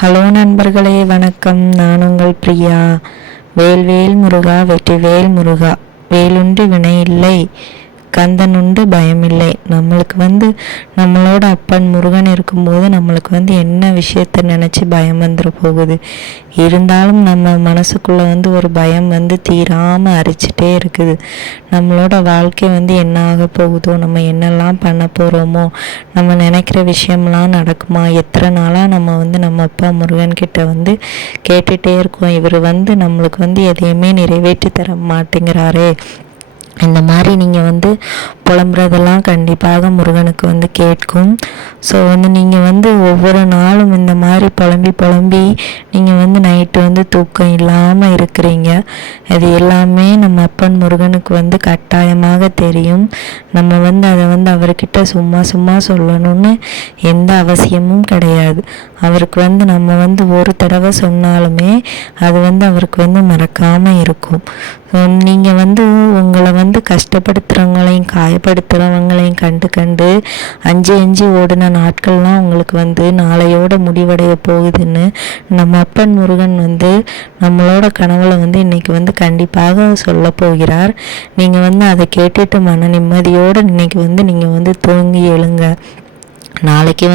Hello நண்பர்களே, வணக்கம். நான் உங்கள் பிரியா. வேல்வேல் முருகா, வெற்றிவேல் முருகா. வேலுண்டு வினை இல்லை, கந்தனுண்டு பயமில்லை. நம்மளுக்கு நம்மளோட அப்பன் முருகன் இருக்கும்போது நம்மளுக்கு என்ன விஷயத்த நினச்சி பயம் வந்துட போகுது. இருந்தாலும் நம்ம மனசுக்குள்ளே ஒரு பயம் தீராமல் அரிச்சிட்டே இருக்குது. நம்மளோட வாழ்க்கை என்ன ஆக போகுதோ, நம்ம என்னெல்லாம் பண்ண போகிறோமோ, நம்ம நினைக்கிற விஷயம்லாம் நடக்குமா, எத்தனை நாளாக நம்ம நம்ம அப்பா முருகன்கிட்ட கேட்டுகிட்டே இருக்கோம். இவர் நம்மளுக்கு எதையுமே நிறைவேற்றி தர மாட்டேங்கிறாரே. இந்த மாதிரி நீங்கள் புலம்புறதெல்லாம் கண்டிப்பாக முருகனுக்கு கேட்கும். ஸோ நீங்கள் ஒவ்வொரு நாளும் இந்த மாதிரி புலம்பி நீங்கள் நைட்டு தூக்கம் இல்லாமல் இருக்கிறீங்க. இது எல்லாமே நம்ம அப்பன் முருகனுக்கு கட்டாயமாக தெரியும். நம்ம அதை அவர்கிட்ட சும்மா சொல்லணும்னு எந்த அவசியமும் கிடையாது. அவருக்கு நம்ம ஒரு தடவை சொன்னாலுமே அது அவருக்கு மறக்காமல் இருக்கும். நீங்கள் உங்களை கஷ்டப்படுத்துகிறவங்களையும் காயப்படுத்துகிறவங்களையும் கண்டு அஞ்சு ஓடின நாட்கள்லாம் உங்களுக்கு நாளையோட முடிவடைய போகுதுன்னு நம்ம அப்பன் முருகன் நம்மளோட கனவுல இன்னைக்கு கண்டிப்பாக சொல்ல போகிறார். நீங்கள் அதை கேட்டுட்டு மன நிம்மதியோடு இன்னைக்கு நீங்கள் தூங்கி எழுங்க. நாளைக்கு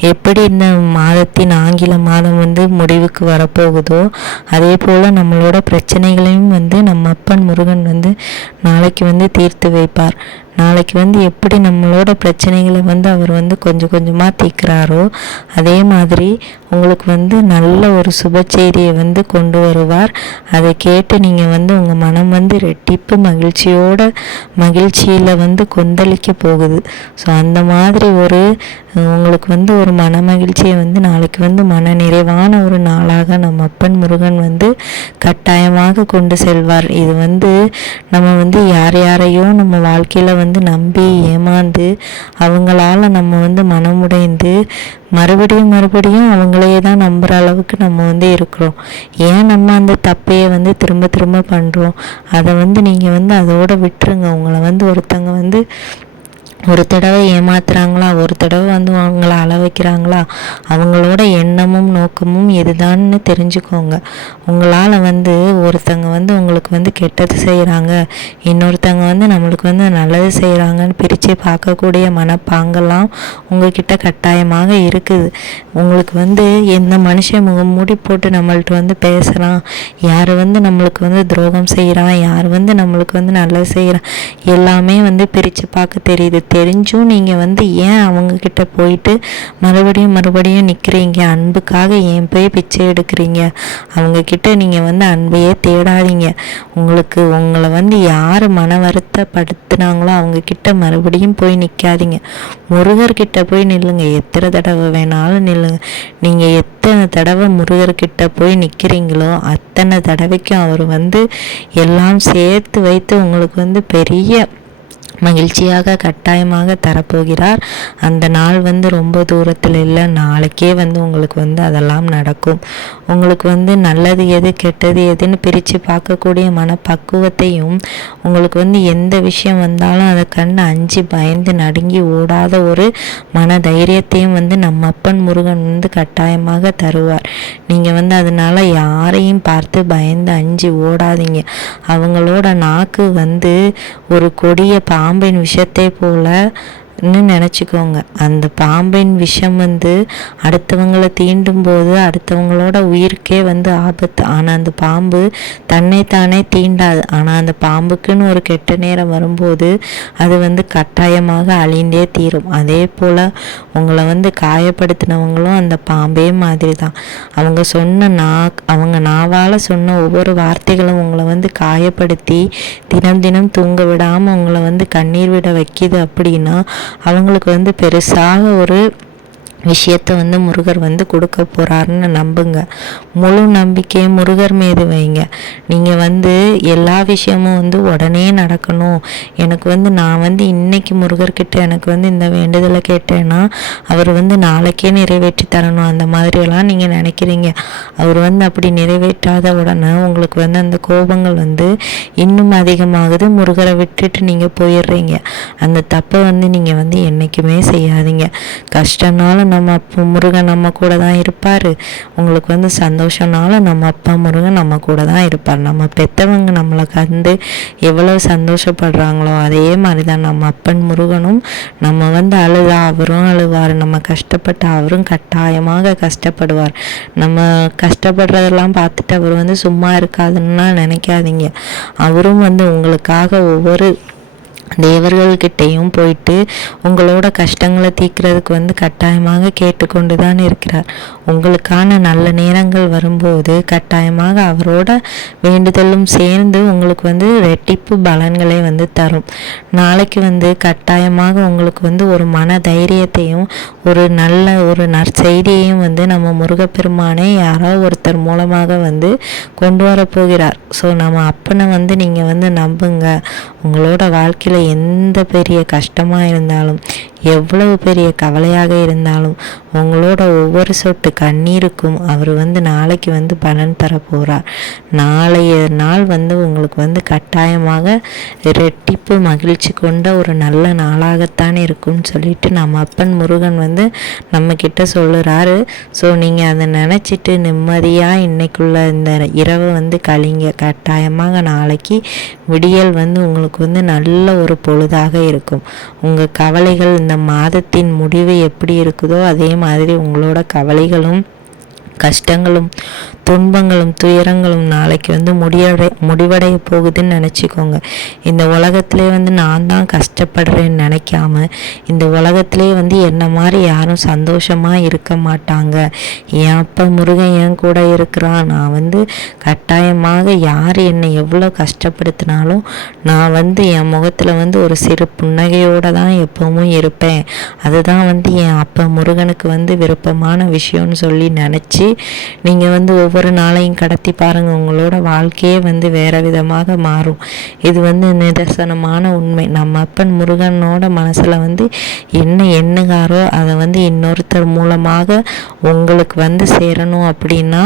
எப்படி இந்த மாதத்தின் ஆங்கில மாதம் முடிவுக்கு வரப்போகுதோ, அதே போல் நம்மளோட பிரச்சனைகளையும் நம்ம அப்பன் முருகன் நாளைக்கு தீர்த்து வைப்பார். நாளைக்கு எப்படி நம்மளோட பிரச்சனைகளை அவர் கொஞ்சம் கொஞ்சமாக தீர்க்கிறாரோ, அதே மாதிரி உங்களுக்கு நல்ல ஒரு சுப செய்தியை கொண்டு வருவார். அதை கேட்டு நீங்கள் உங்கள் மனம் ரெட்டிப்பு மகிழ்ச்சியில் கொந்தளிக்க போகுது. ஸோ அந்த மாதிரி உங்களுக்கு ஒரு மன மகிழ்ச்சியை நாளைக்கு மன நிறைவான ஒரு நாளாக நம்ம அப்பன் முருகன் கட்டாயமாக கொண்டு செல்வார். இது நம்ம யாரையோ நம்ம வாழ்க்கையில் நம்பி ஏமாந்து அவங்களால நம்ம மனமுடைந்து மறுபடியும் அவங்களையே தான் நம்புகிற அளவுக்கு நம்ம இருக்கிறோம். ஏன் நம்ம அந்த தப்பையை திரும்ப பண்ணுறோம்? அதை நீங்கள் அதோட விட்டுருங்க. உங்களை ஒருத்தங்க ஒரு தடவை ஏமாத்துறாங்களா, ஒரு தடவை அவங்கள அள வைக்கிறாங்களா, அவங்களோட எண்ணமும் நோக்கமும் எதுதான்னு தெரிஞ்சுக்கோங்க. உங்களால் ஒருத்தங்க உங்களுக்கு கெட்டது செய்கிறாங்க, இன்னொருத்தங்க நம்மளுக்கு நல்லது செய்கிறாங்கன்னு பிரித்து பார்க்கக்கூடிய மனப்பாங்கெல்லாம் உங்ககிட்ட கட்டாயமாக இருக்குது. உங்களுக்கு எந்த மனுஷன் மூடி போட்டு நம்மள்ட்ட பேசுகிறான், யார் நம்மளுக்கு துரோகம் செய்கிறான், யார் நம்மளுக்கு நல்லது செய்கிறான், எல்லாமே பிரித்து பார்க்க தெரியுது. தெரிஞ்சும் நீங்கள் ஏன் அவங்கக்கிட்ட போயிட்டு மறுபடியும் நிற்கிறீங்க? அன்புக்காக ஏன் போய் பிச்சை எடுக்கிறீங்க? அவங்கக்கிட்ட நீங்கள் அன்பையே தேடாதீங்க. உங்களை யார் மன வருத்தப்படுத்தினாங்களோ அவங்கக்கிட்ட மறுபடியும் போய் நிற்காதீங்க. முருகர்கிட்ட போய் நில்லுங்க. எத்தனை தடவை வேணாலும் நில்லுங்க. நீங்கள் எத்தனை தடவை முருகர்கிட்ட போய் நிற்கிறீங்களோ அத்தனை தடவைக்கும் அவர் எல்லாம் சேர்த்து வைத்து உங்களுக்கு பெரிய மகிழ்ச்சியாக கட்டாயமாக தரப்போகிறார். அந்த நாள் ரொம்ப தூரத்தில் இல்லை, நாளைக்கே உங்களுக்கு அதெல்லாம் நடக்கும். உங்களுக்கு நல்லது எது கெட்டது எதுன்னு பிரித்து பார்க்கக்கூடிய மனப்பக்குவத்தையும், உங்களுக்கு எந்த விஷயம் வந்தாலும் அதை கண்டு அஞ்சு பயந்து நடுங்கி ஓடாத ஒரு மன தைரியத்தையும் நம்ம அப்பன் முருகன் கட்டாயமாக தருவார். நீங்கள் அதனால் யாரையும் பார்த்து பயந்து அஞ்சு ஓடாதீங்க. அவங்களோட நாக்கு ஒரு கொடிய பாம்பின் விஷத்தை போல நினச்சிக்கோங்க. அந்த பாம்பின் விஷம் அடுத்தவங்களை தீண்டும் போது அடுத்தவங்களோட உயிருக்கே ஆபத்து. ஆனால் அந்த பாம்பு தன்னைத்தானே தீண்டாது. ஆனால் அந்த பாம்புக்குன்னு ஒரு கெட்ட நேரம் வரும்போது அது கட்டாயமாக அழிந்தே தீரும். அதே போல் உங்களை காயப்படுத்தினவங்களும் அந்த பாம்பே மாதிரி தான். அவங்க நாவால் சொன்ன ஒவ்வொரு வார்த்தைகளும் உங்களை காயப்படுத்தி தினம் தூங்க விடாமல் உங்களை கண்ணீர் விட வைக்கிது. அப்படின்னா அவங்களுக்கு பெருசாக ஒரு விஷயத்தை முருகர் கொடுக்க போகிறாருன்னு நம்புங்க. முழு நம்பிக்கையை முருகர் மீது வைங்க. நீங்கள் எல்லா விஷயமும் உடனே நடக்கணும், எனக்கு நான் இன்னைக்கு முருகர்கிட்ட எனக்கு இந்த வேண்டுதலை கேட்டேன்னா அவர் நாளைக்கே நிறைவேற்றி தரணும், அந்த மாதிரியெல்லாம் நீங்கள் நினைக்கிறீங்க. அவர் அப்படி நிறைவேற்றாத உடனே உங்களுக்கு அந்த கோபங்கள் இன்னும் அதிகமாகுது. முருகரை விட்டுட்டு நீங்கள் போயிடுறீங்க. அந்த தப்பை நீங்கள் என்றைக்குமே செய்யாதீங்க. கஷ்டம்னாலும் நம்ம அப்பா முருகன் நம்ம கூட தான் இருப்பார். உங்களுக்கு வந்து சந்தோஷம்னாலும் நம்ம அப்பா முருகன் நம்ம கூட தான் இருப்பார். நம்ம பெற்றவங்க நம்மளை கண்டு எவ்வளோ சந்தோஷப்படுறாங்களோ அதே மாதிரி தான் நம்ம அப்பன் முருகனும். நம்ம வந்து அழுதா அவரும் அழுவார், நம்ம கஷ்டப்பட்ட அவரும் கட்டாயமாக கஷ்டப்படுவார். நம்ம கஷ்டப்படுறதெல்லாம் பார்த்துட்டு அவர் வந்து சும்மா இருக்காதுன்னா நினைக்காதீங்க. அவரும் வந்து உங்களுக்காக ஒவ்வொரு தேவர்கள்கிட்டையும் போயிட்டு உங்களோட கஷ்டங்களை தீர்க்கிறதுக்கு வந்து கட்டாயமாக கேட்டுக்கொண்டு தான் இருக்கிறார். உங்களுக்கான நல்ல நேரங்கள் வரும்போது கட்டாயமாக அவரோட வேண்டுதலும் சேர்ந்து உங்களுக்கு வந்து ரெட்டிப்பு பலன்களை வந்து தரும். நாளைக்கு வந்து கட்டாயமாக உங்களுக்கு வந்து ஒரு மன தைரியத்தையும் ஒரு நல்ல ஒரு நற்செய்தியையும் வந்து நம்ம முருகப்பெருமானே யாரோ ஒருத்தர் மூலமாக வந்து கொண்டு வரப்போகிறார். ஸோ நம்ம அப்பனை வந்து நீங்கள் வந்து நம்புங்க. உங்களோட வாழ்க்கையில் எந்த பெரிய கஷ்டமாக இருந்தாலும் எவ்வளவு பெரிய கவலையாக இருந்தாலும் உங்களோட ஒவ்வொரு சொட்டு கண்ணீருக்கும் அவர் வந்து நாளைக்கு வந்து பலன் தர போகிறார். நாளைய நாள் வந்து உங்களுக்கு வந்து கட்டாயமாக ரெட்டிப்பு மகிழ்ச்சி கொண்ட ஒரு நல்ல நாளாகத்தான் இருக்கும்னு சொல்லிட்டு நம்ம அப்பன் முருகன் வந்து நம்மக்கிட்ட சொல்லுறாரு. ஸோ நீங்கள் அதை நினச்சிட்டு நிம்மதியாக இன்னைக்குள்ள இந்த இரவை வந்து கழிங்க. கட்டாயமாக நாளைக்கு விடியல் வந்து உங்களுக்கு வந்து நல்ல ஒரு பொழுதாக இருக்கும். உங்கள் கவலைகள் இந்த மாதத்தின் முடிவு எப்படி இருக்குதோ அதே மாதிரி உங்களோட கவலைகளும் கஷ்டங்களும் துன்பங்களும் துயரங்களும் நாளைக்கு வந்து முடிவடைய போகுதுன்னு நினச்சிக்கோங்க. இந்த உலகத்திலே வந்து நான் தான் கஷ்டப்படுறேன்னு நினைக்காம இந்த உலகத்திலே வந்து என்ன மாதிரி யாரும் சந்தோஷமாக இருக்க மாட்டாங்க. என் அப்பா முருகன் என் கூட இருக்கிறான். நான் வந்து கட்டாயமாக யார் என்னை எவ்வளோ கஷ்டப்படுத்தினாலும் நான் வந்து என் முகத்தில் வந்து ஒரு சிறு புன்னகையோடு தான் எப்பவும் இருப்பேன். அதுதான் வந்து என் அப்பா முருகனுக்கு வந்து விருப்பமான விஷயம்னு சொல்லி நினச்சி நீங்கள் வந்து ஒவ்வொரு நாளையும் கடத்தி பாருங்கள். உங்களோட வாழ்க்கையே வந்து வேறு விதமாக மாறும். இது வந்து நிதர்சனமான உண்மை. நம்ம அப்பன் முருகனோட மனசில் வந்து என்ன எண்ணுகாரோ அதை வந்து இன்னொருத்தர் மூலமாக உங்களுக்கு வந்து சேரணும் அப்படின்னா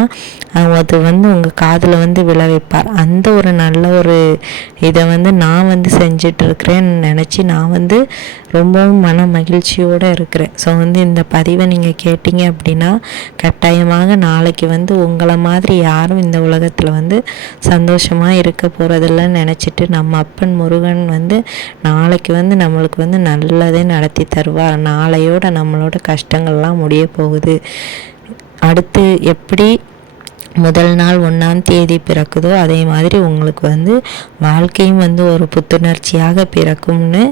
அது வந்து உங்கள் காதில் வந்து விளைவிப்பார். அந்த ஒரு நல்ல ஒரு இதை வந்து நான் வந்து செஞ்சிட்ருக்கிறேன்னு நினச்சி நான் வந்து ரொம்பவும் மன மகிழ்ச்சியோடு இருக்கிறேன். ஸோ வந்து இந்த பதிவை நீங்கள் கேட்டீங்க அப்படின்னா கட்டாயமாக நாளைக்கு வந்து உங்களை மாதிரி யாரும் இந்த உலகத்தில் வந்து சந்தோஷமாக இருக்க போகிறதில்லன்னு நினச்சிட்டு நம்ம அப்பன் முருகன் வந்து நாளைக்கு வந்து நம்மளுக்கு வந்து நல்லதே நடத்தி தருவார். நாளையோட நம்மளோட கஷ்டங்கள்லாம் முடிய போகுது. அடுத்து எப்படி முதல் நாள் 1ஆம் தேதி பிறக்குதோ அதே மாதிரி உங்களுக்கு வந்து வாழ்க்கையும் வந்து ஒரு புத்துணர்ச்சியாக பிறக்கும்னு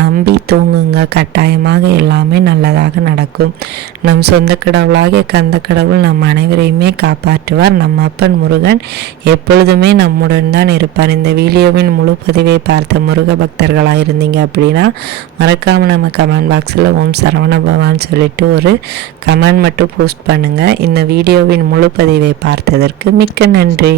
நம்பி தூங்குங்க. கட்டாயமாக எல்லாமே நல்லதாக நடக்கும். நம் சொந்த கடவுளாகிய கந்த கடவுள் நம் அனைவரையுமே காப்பாற்றுவார். நம்ம அப்பன் முருகன் எப்பொழுதுமே நம்முடன் தான் இருப்பார். இந்த வீடியோவின் முழு பதிவை பார்த்த முருக பக்தர்களாக இருந்தீங்க அப்படின்னா மறக்காமல் நம்ம கமெண்ட் பாக்ஸில் ஓம் சரவண பவான்னு சொல்லிட்டு ஒரு கமெண்ட் மட்டும் போஸ்ட் பண்ணுங்கள். இந்த வீடியோவின் முழு பதிவை பார்த்ததற்கு மிக்க நன்றி.